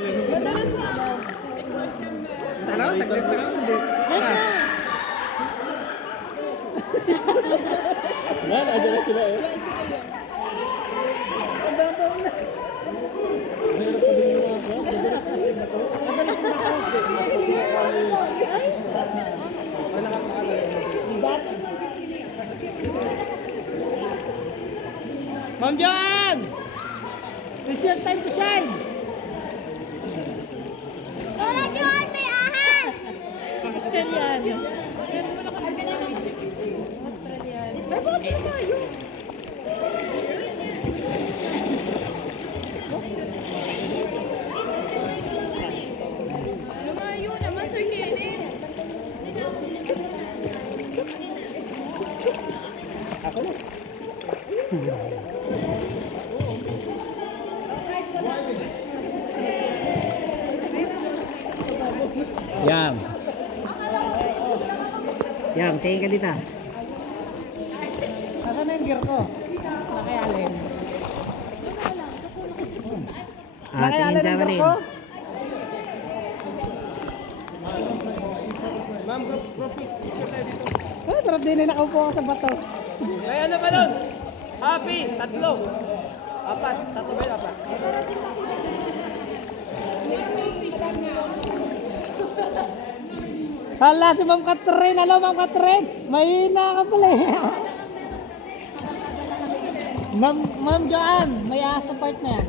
Madalas na. Tanaw, taglit na ako. Yan, adyan na sila eh. Ma'am Joan! It's your time to shine! Lola Joan, may ahas! Australian. Meron mo na kami ganyan. Australian. Ay, bakit na tayo? Lumayo naman, Sir Kenneth. Ako na. Yam. Yam, tingin ka dito. Saan na yung gear ko? Nakayalin. Tingin sa rin. Ma'am, group picture tayo dito. Sarap din na nakaupo ka sa bato. Kaya na balon? Happy, tatlo. Apat, tatlo ba yun? Apat. Hala, si Ma'am Catherine. Hello, Ma'am Catherine. Mahina ka pala eh. Ma'am Joan, may asa part na yan.